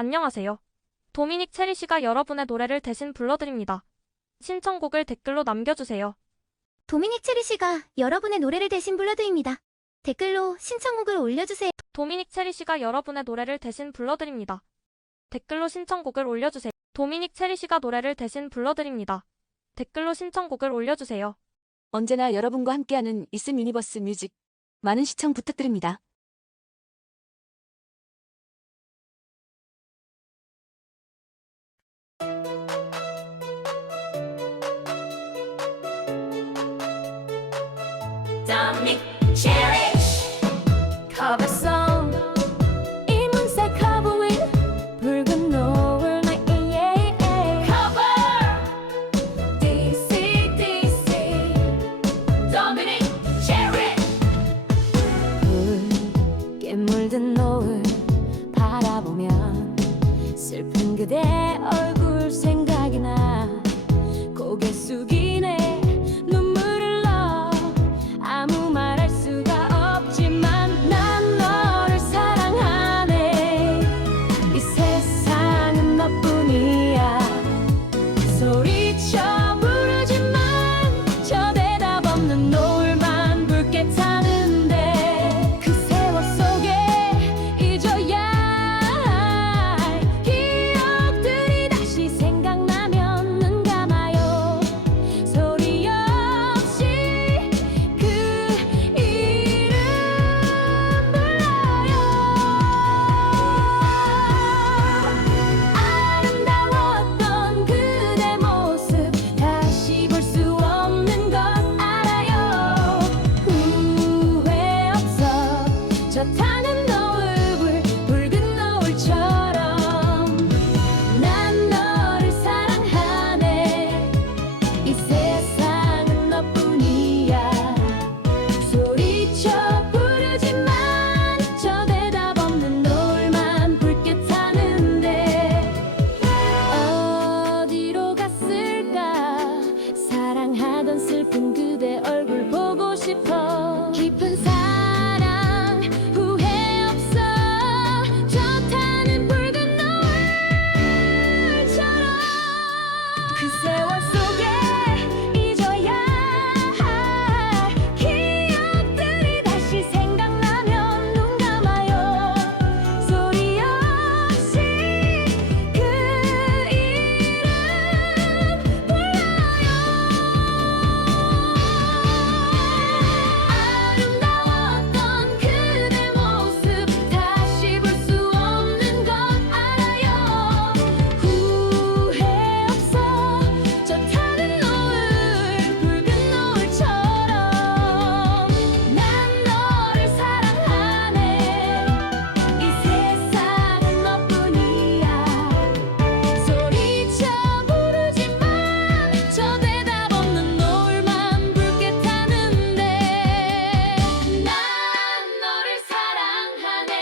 안녕하세요. 도미닉 체리 씨가 여러분의 노래를 대신 불러드립니다. 신청곡을 댓글로 남겨주세요. 도미닉 체리 씨가 여러분의 노래를 대신 불러드립니다. 댓글로 신청곡을 올려주세요. 도미닉 체리 씨가 여러분의 노래를 대신 불러드립니다. 댓글로 신청곡을 올려주세요. 도미닉 체리 씨가 노래를 대신 불러드립니다. 댓글로 신청곡을 올려주세요. 언제나 여러분과 함께하는 이슨 유니버스 뮤직. 많은 시청 부탁드립니다. Dominic Cherish Cover song 이문세 cover with 붉은 노을 나 Cover DC DC Dominic Cherish 붉게 물든 노을 바라보면 슬픈 그대 얼굴 생각이 나 고개 숙이네 눈물을 넣어 아무 말 할 수가 없지만 난 너를 사랑하네 이 세상은 너뿐이야 소리쳐 부르지만 저 대답 없는 노을만 붉게 타는데 그 세월 속에 잊어야 할 기억들이 다시 생각나면 눈 감아요 소리 없이 그 이름 불러요 아름다웠던 그대 모습 다시 볼 수 없는 것 알아요 후회 없어 저 타는 노을 붉은 노을처럼 난 너를 사랑하네 이 세상은 너뿐이야 소리쳐 부르지만 저 대답 없는 노을만 붉게 타는데 어디로 갔을까 사랑하던 슬픈 그대 얼굴 보고 싶어 깊은 사랑 후회 없어 저 타는 붉은 노을처럼 그 세월 속에 잊어야 할 기억들이 다시 생각나면 눈 감아요 소리 없이 그 이름 불러요 아름다웠던 그대 모습 다시 볼 수 없는 것 알아요 후회 없어 저 타는 노을 붉은 노을처럼 난 너를 사랑하네 이 세상은 너뿐이야 소리쳐 부르지만 저 대답 없는 노을만 붉게 타는데 난 너를 사랑하네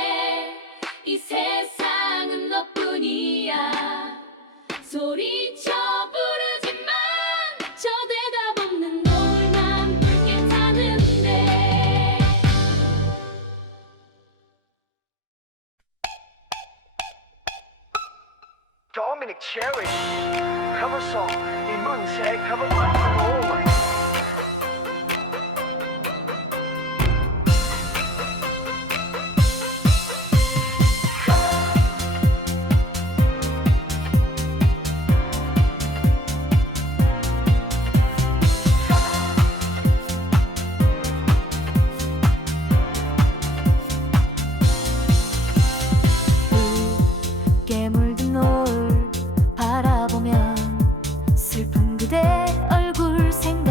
이 세상은 너뿐이야 소리쳐 부르지만 저 대답 없는 노을만 붉게 타는데 Dominic Cherry cover song 이문세 cover with 붉게 물든 노을 바라보면 슬픈 그대 얼굴 생각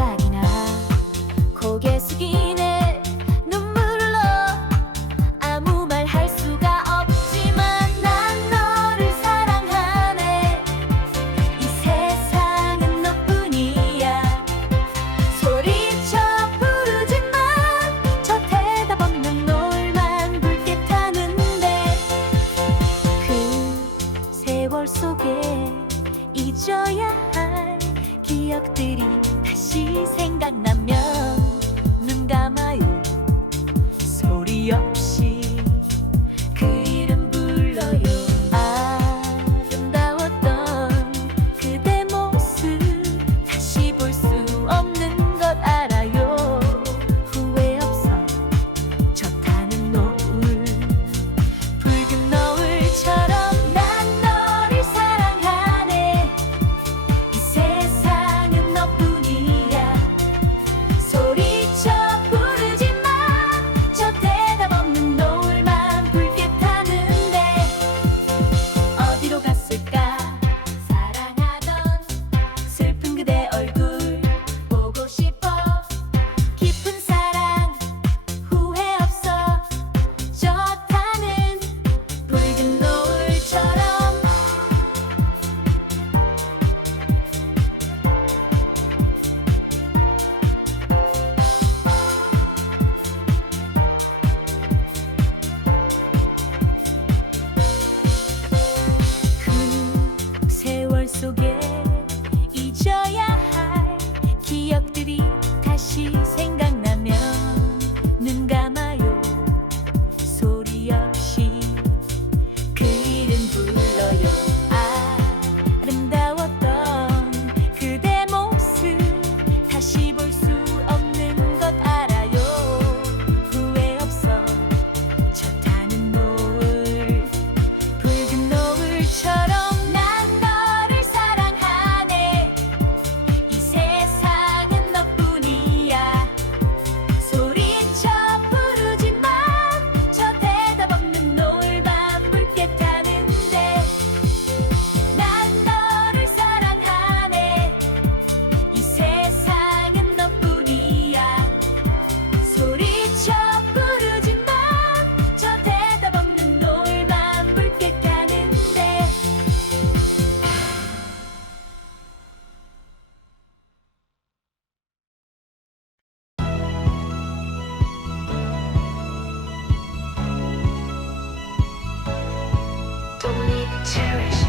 cherish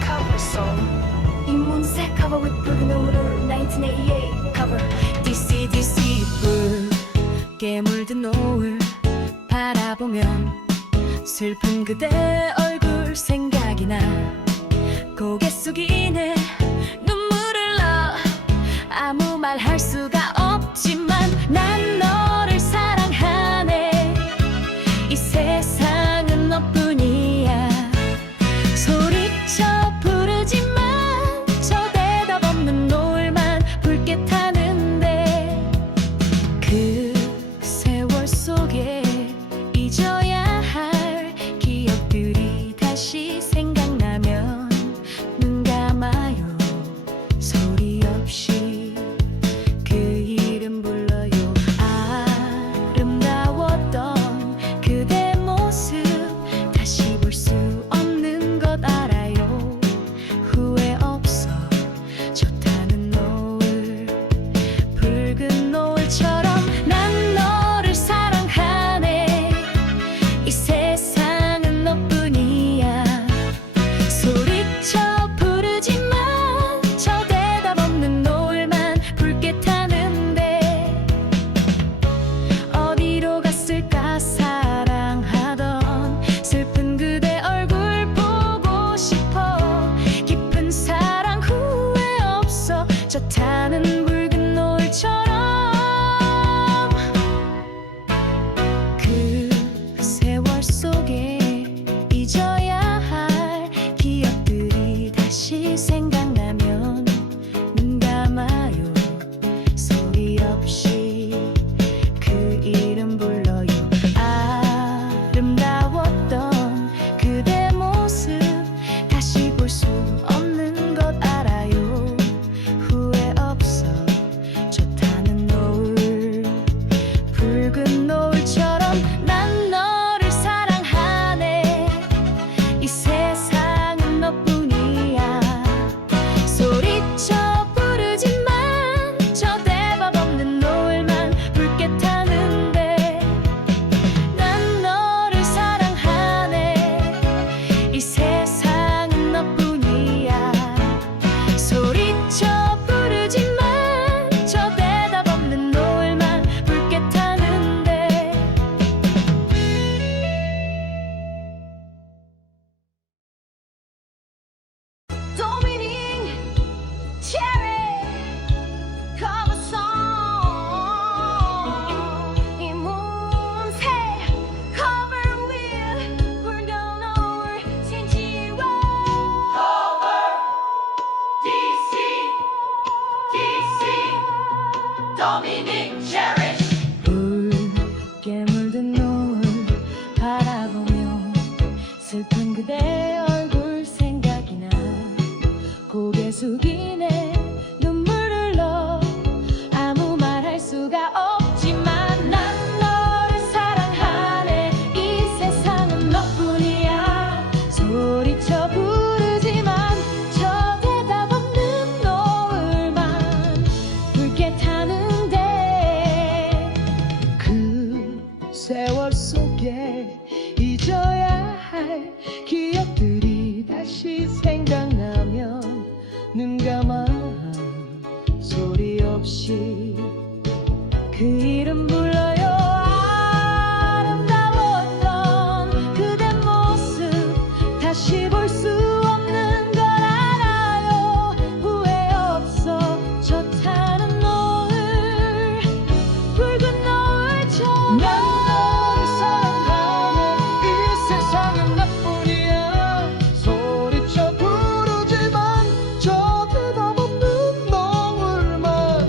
cover song. 이문세 cover with 붉은 노을 1988 cover DC 붉게 물든 노을 바라보면 슬픈 그대 얼굴 생각이 나 고개 숙이네 눈물을 러 아무 말 할 수가 없지만 난 너를 사랑하네 이 세상은 너뿐이야 소리쳐 부르지만 저 대답 없는 노을만 붉게 타는데 그 세월 속에 잊어야 할 기억들이 다시 생각나면 눈 감아요 소리 없이 그 이름 불러요 아름다웠던 그대 모습 다시 볼 수 없는 것 알아요 후회 없어 좋다는 노을 붉은 노을처럼 난 너를 사랑하네 이 세상은 너뿐이야 소리쳐 부르지만 저 대답 없는 노을만 붉게 타는데 어디로 갔을까 사랑하던 슬픈 그대 얼굴 보고 싶어 깊은 사랑 후회 없어 저 타는 붉은 노을처럼 그 세월 속에 잊어야 할 기억들이 다시 생각나면 눈 감아요 소리 없이 그 이름 불러요 아름다웠던 그대 모습 다시 볼 수 없는 것 알아요 후회 없어 좋다는 노을 붉은 노을처럼 난 너를 사랑하네 이 세상은 너뿐이야 소리쳐 부르지만 저 대답 없는 노을만 붉게 타는데 난 너를 사랑하네 이 세상은 너뿐이야 소리쳐 부르지만 저 대답 없는 노을만 붉게 타는데 Dominic Cherry cover song 이문세 cover with 붉은 노을 신지원 Dominic cherish. 붉게 물든 노을 바라보며 슬픈 그대 얼굴 생각이 나 고개 숙이네 눈물을 러 아무 말 할 수가 없지만 난 너를 사랑하네 이 세상은 너뿐이야 소리쳐 부르지만 저 대답 없는 노을만 붉게 타는데 그 세월 속에 잊어야 할 기억들이 다시 생각나면 눈 감아 소리 없이 그 이름 불러요 아름다웠던 그대 모습 다시 볼 수 없는 걸 알아요 후회 없어 저 타는 노을 붉은 노을처럼 난 너를 사랑하네 이 세상은 나뿐이야 소리쳐 부르지만 저 대답 없는 노을만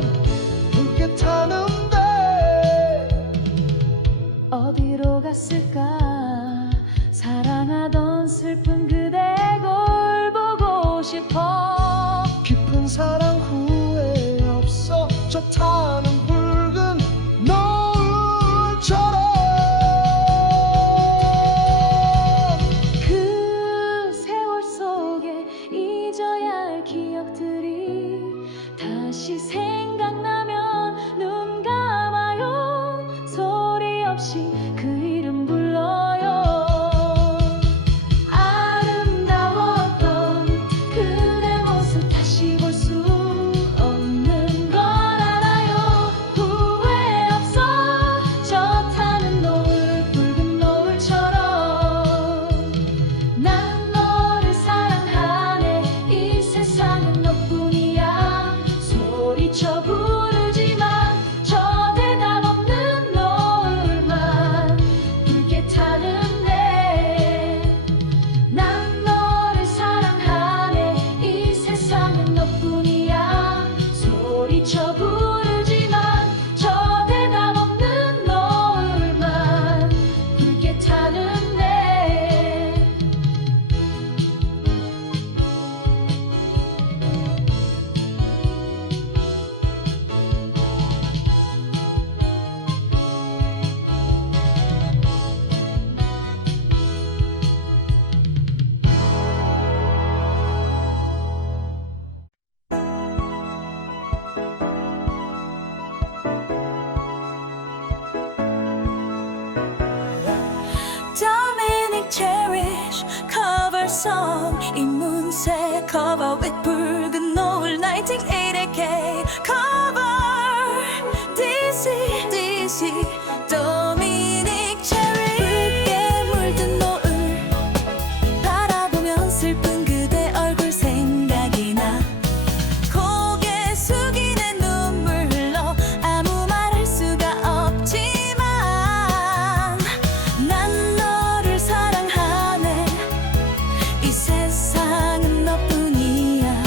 song 이문세 cover with 붉은 노을 1980K cover DC 도미닉 체리 붉게 물든 노을 바라보면 슬픈 그대 얼굴 생각이 나 고개 숙이는 눈물 흘러 아무 말할 수가 없지만 난 너를 사랑하네 이 세상은 너뿐이야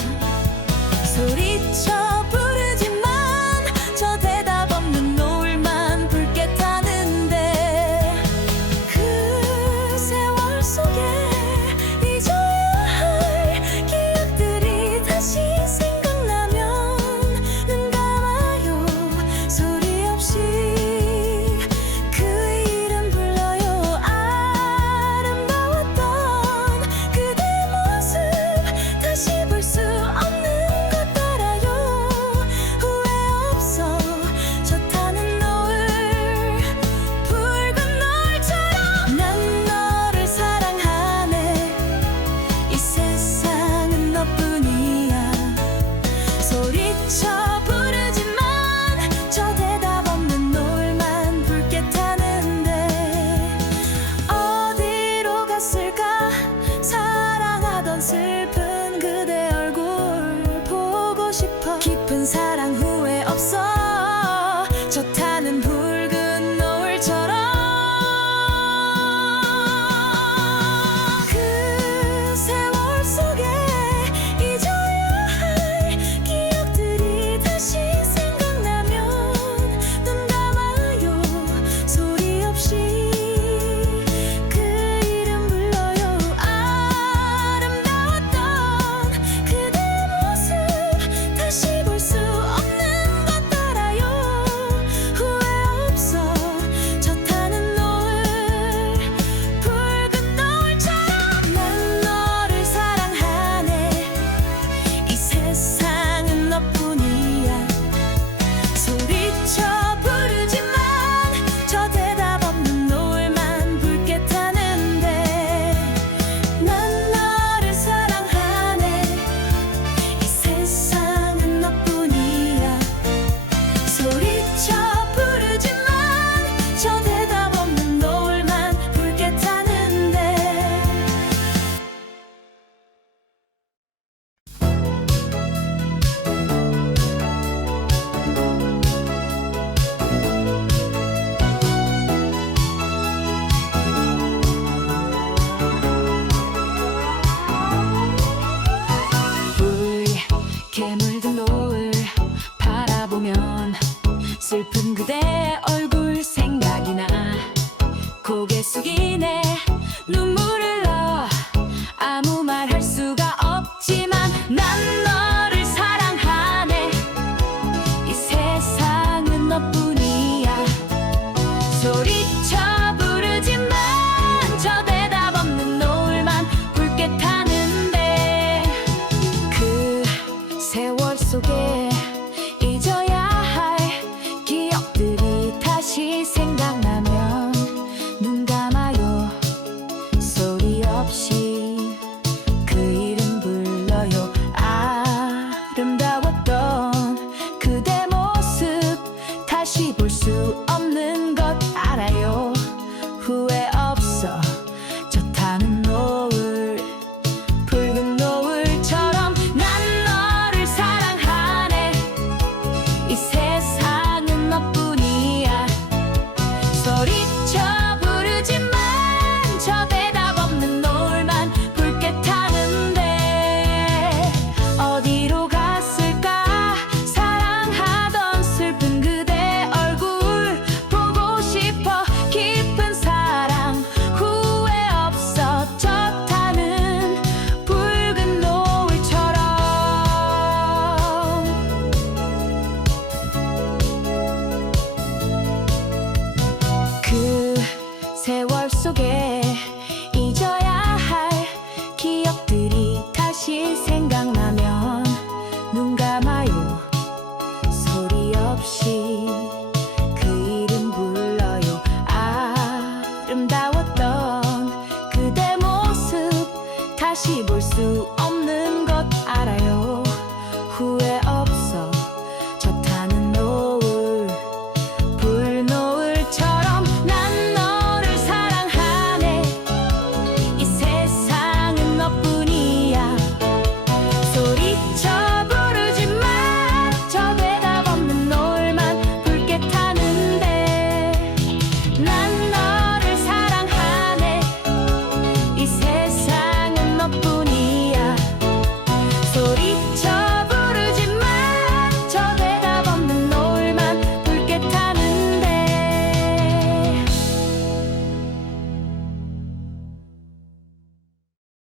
이